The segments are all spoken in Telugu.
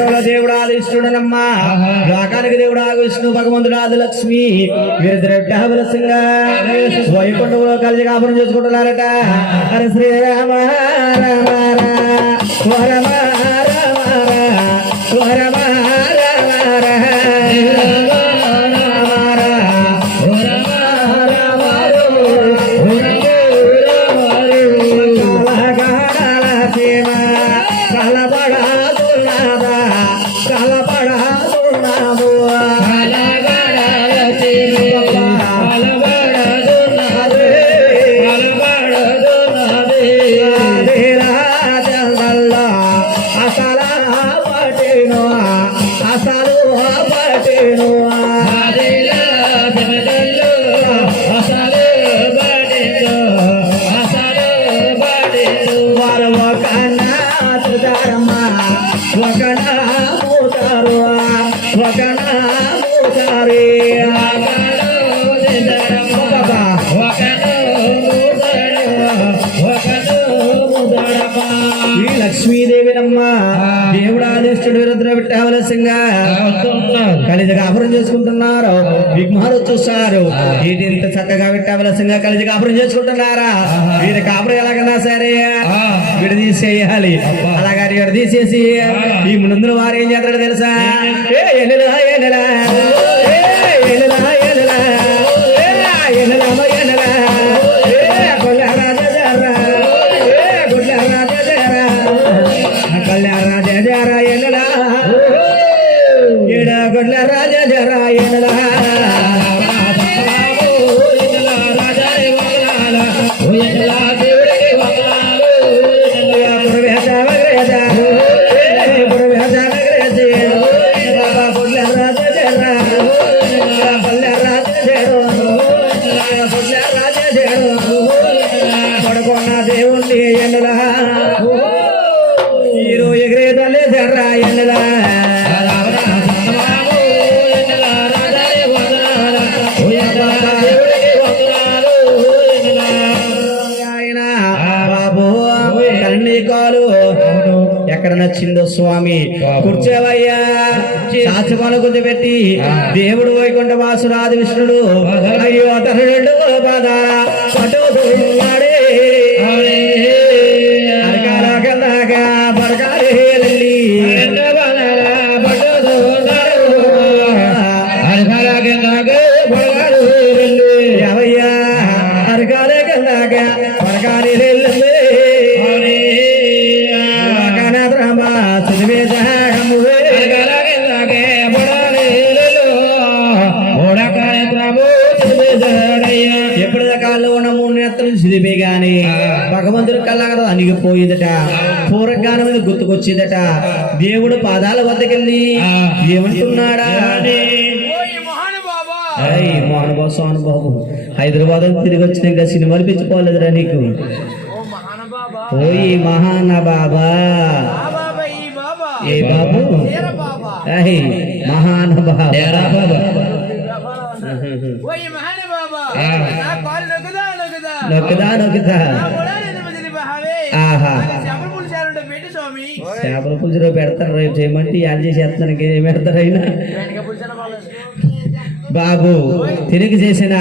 వైకుంఠంలో దేవుడు ఆది విష్ణుడనమ్మా లోకానికి దేవుడు ఆది విష్ణు భగవంతుడు ఆది లక్ష్మి వీరిద్దరుసింగా వైకుంఠంలో కలిసి కాపురం చేసుకుంటున్నారట. హరి శ్రీరామ రామ రామ. ஆசாலு பாட்டேனுவா. విఘ్నాలు చూస్తారు వీటి ఇంత చక్కగా పెట్టవలసింగా కలిసి కాపురం చేసుకుంటున్నారా? వీరి కాపురం ఎలాగన్నా సరే విడ తీసేయాలి. అలాగా విడ తీసేసి ఈ ముందు వారు ఏం చేస్తాడు తెలుసా? ఏ ఎన్నెలా ఏ ఎన్నెలా కాలు ఎక్కడ నచ్చిందో స్వామి. కూర్చోవయ్యా. శాస్త్రమాల కొద్ది పెట్టి దేవుడు వైకుంఠ వాసురాది విష్ణుడు. అయ్యో పద. పట్టుకున్నాడే గుర్తుకొచ్చిందట దేవుడు పాదాల వద్దకెళ్ళి ఏమంటున్నాడా? అయ్ మోహన్ బాబు హైదరాబాద్ తిరిగి వచ్చినాక సినిమాలు పిచ్చిపోలేదురా నీకు. ఓయ్ మహాన బాబా. ఏ బాబు? మహాన బాబా. నొక్కదా నొక్కుతా ఆహా. చేపల పులుసులో పెడతారు రేపు చేయమంటే యాడ్ చేసేస్తాను ఏం పెడతారు అయినా బాబు తిరిగి చేసిన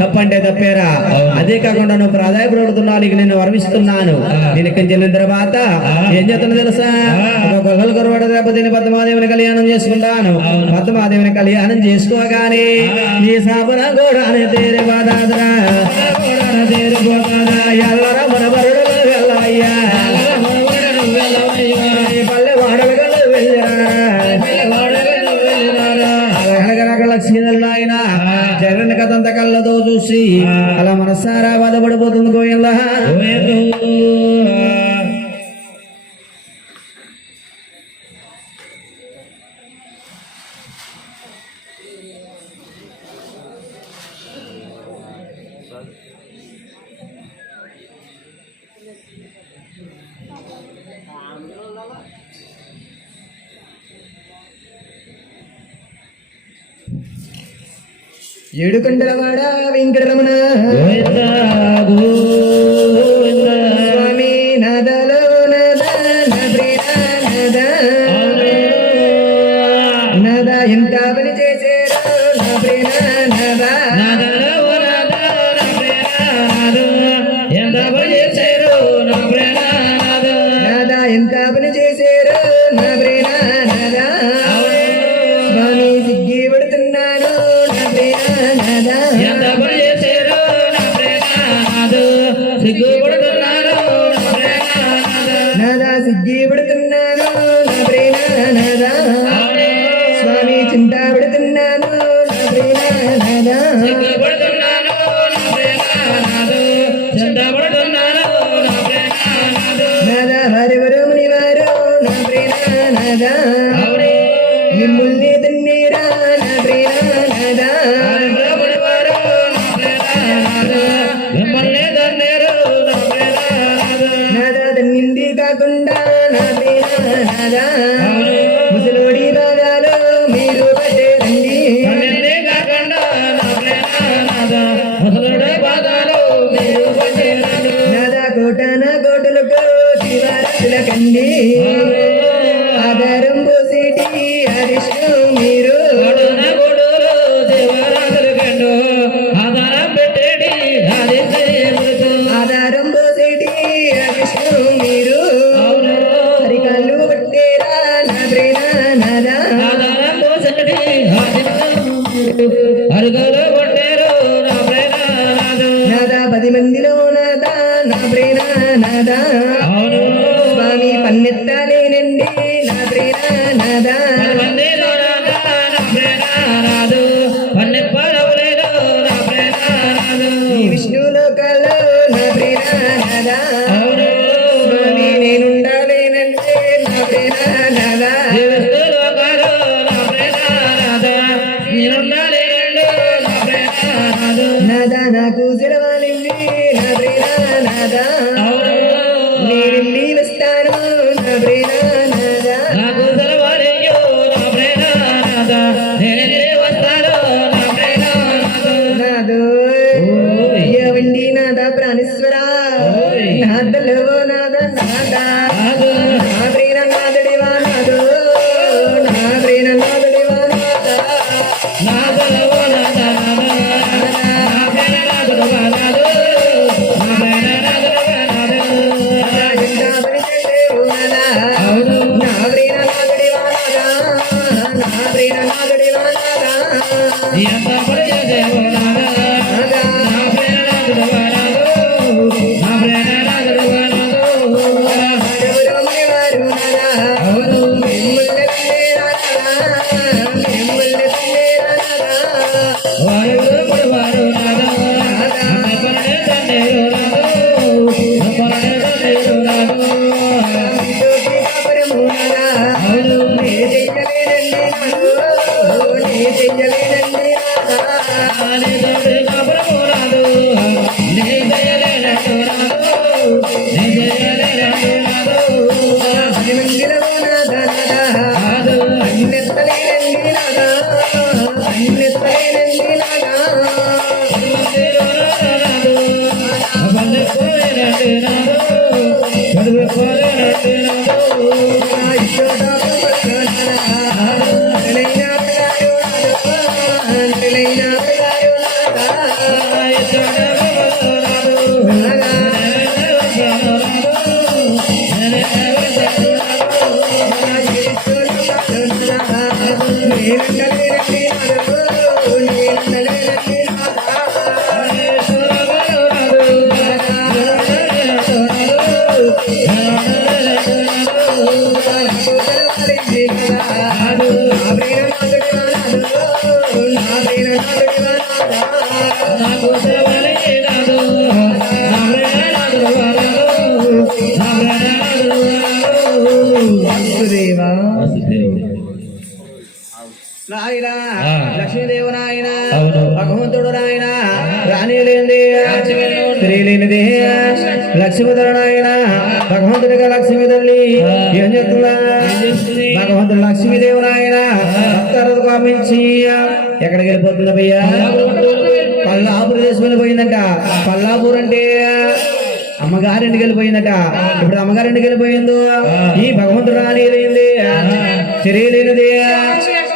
తప్పంటే తప్పేరా. అదే కాకుండా నువ్వు ప్రాధాయపడుతున్నావు నీకు నేను వరమిస్తున్నాను. నేను ఇక్కడి చెల్లిన తర్వాత ఏం చేస్తున్నా తెలుసా? ఒక గొగలు కొరవడ దెబ్బతిని పద్మాదేవిని కళ్యాణం చేసుకుంటాను. పద్మాదేవిని కళ్యాణం చేసుకోగానే ఈ సాబన కూడా ఏడు ఏడుకొండలవాడ వెంకటరమణ. ప్రేరణ స్వామి పన్నెత్తాలేనండి నా ప్రేరణ నాయన లక్ష్మీదేవు నాయన భగవంతుడు నాయన రాణి లేని స్త్రీ లేనిదే లక్ష్మీధరనాయన భగవంతుడి లక్ష్మి తల్లి ఏం భగవంతుడు లక్ష్మీదేవి నాయన భక్తారథ ఎక్కడికి వెళ్ళిపోతుంది భయ్యా? పల్లాపూర్ దేశం వెళ్ళిపోయిందంట. పల్లాపూర్ అంటే అమ్మగారింటికి వెళ్ళిపోయిందట. ఇప్పుడు అమ్మగారింటికి వెళ్ళిపోయిందో? ఈ భగవంతుడు రానిదైంది తెలియలేనిది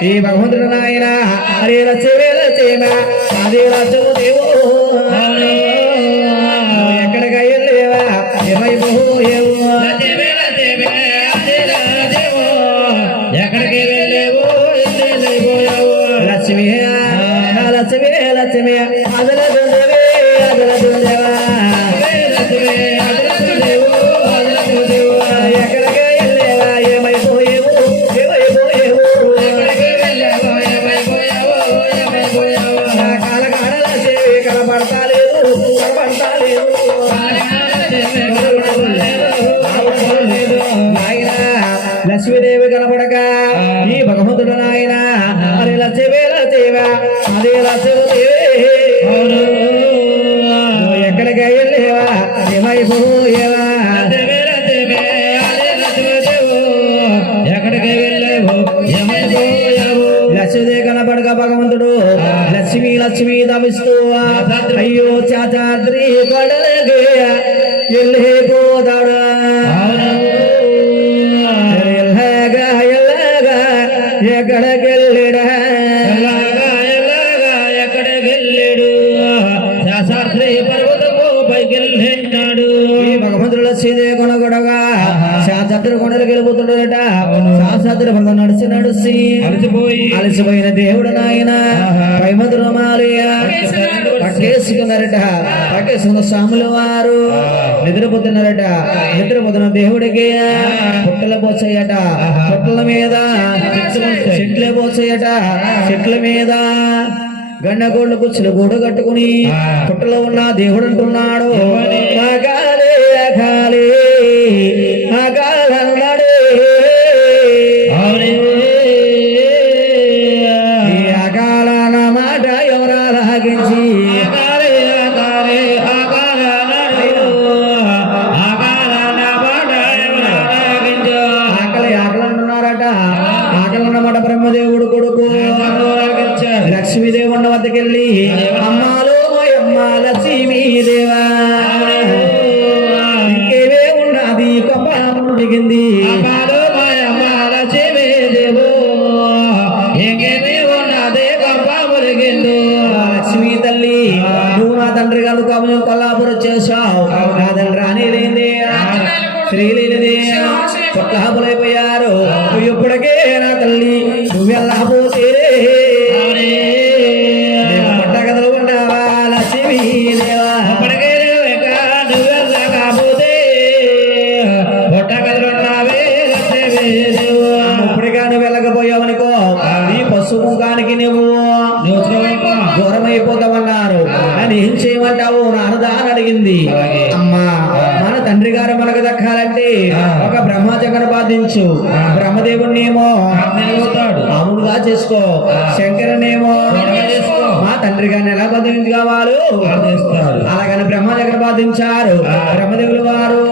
ఈ భగవంతుడు నాయన అదే రచే రచేమ అదే రచము దేవో cargue de ఎక్కడికి వెళ్ళేవో ఏమైపోయావు లక్ష్మీదే కనపడక భగవంతుడు లక్ష్మీ లక్ష్మీ తమిస్తూ అయ్యో చాచాద్రి పడలే వెళ్ళే లేచిపోయిన దేవుడు నాయన. పక్కేసుకున్నారట. పక్కేసుకున్న స్వాముల వారు. నిద్రపోతున్నారట. నిద్రపోతున్న దేవుడికి. పుట్టల పోసాయట. పుట్టల మీద. చెట్ల పోసాయట. చెట్ల మీద. గండగోళ్ళ కూర్చులు గూడు కట్టుకుని పుట్టలో ఉన్న దేవుడు అంటున్నాడు. అగాలే అగాలే అగా నా తండ్రి గారు కమలు కొల్లాపురం చేశావు. నా తండ్రి రానిలేంది స్త్రీలేనిది కొల్లాపులైపోయారు ఇప్పటికే నా తల్లి. నువ్వెల్లా పోతే పాండవులు వారు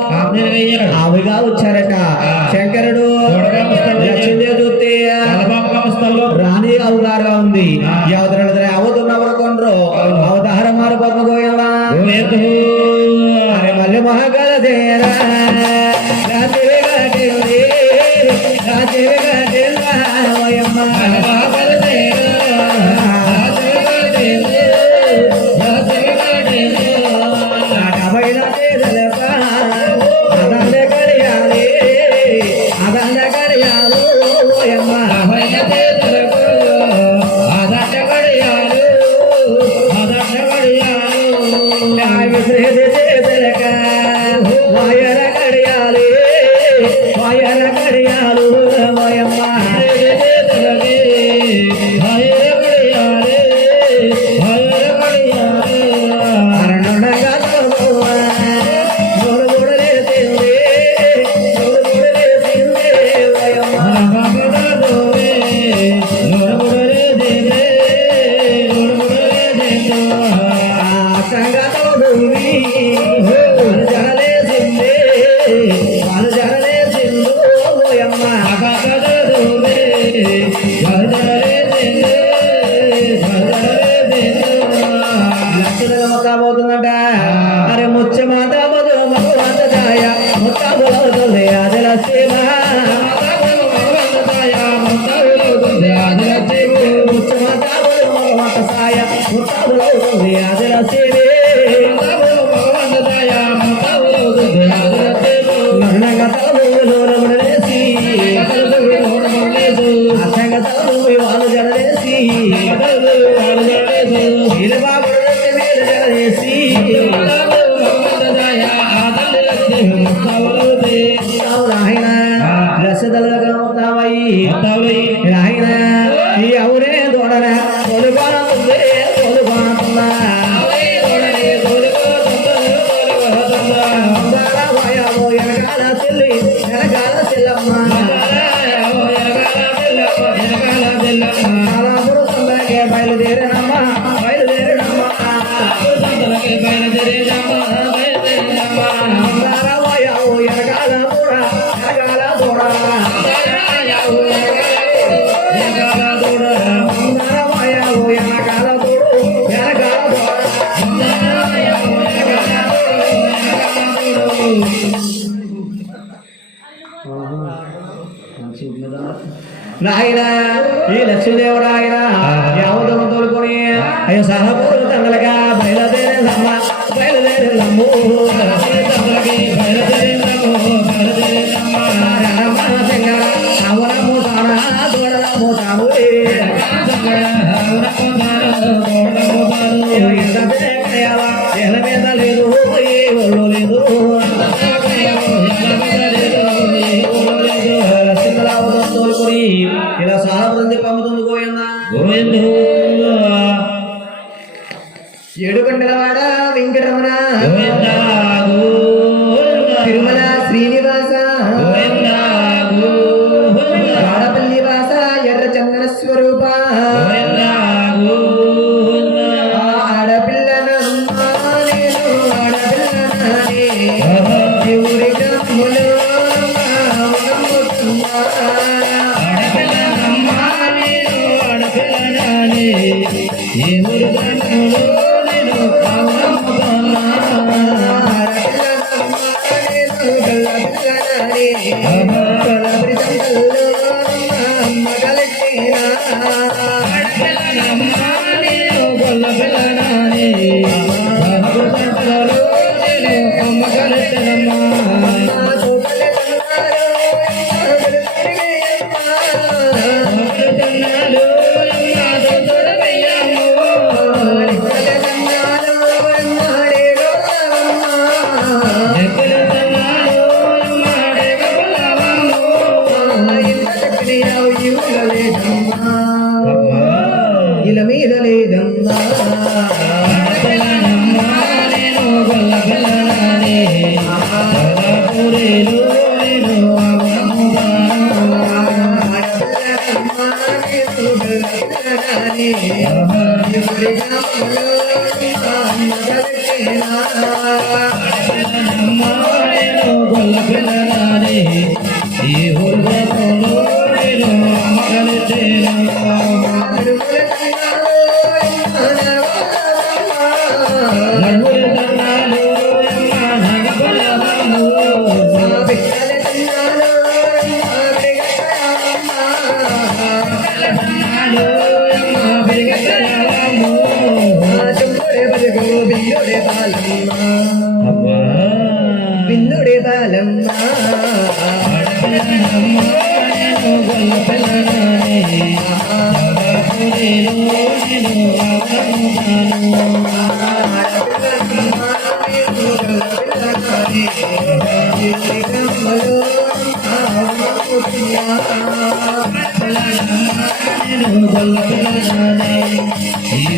అవిగా వచ్చారట. శంకరుడు రాణి అవుగారుగా ఉంది. యావత Brasil é assim, నాయన ఈ లక్ష్మీదేవరాయన యావతను తోలుకొని అయ్యో సహపూరు తండ్రిగా బయలుదేరే సమ్మ బయలుదేరే ఏడుకొండలవాడ Venkataramana. 了吗 I'm gonna make you.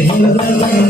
Malam.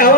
ಯಾವ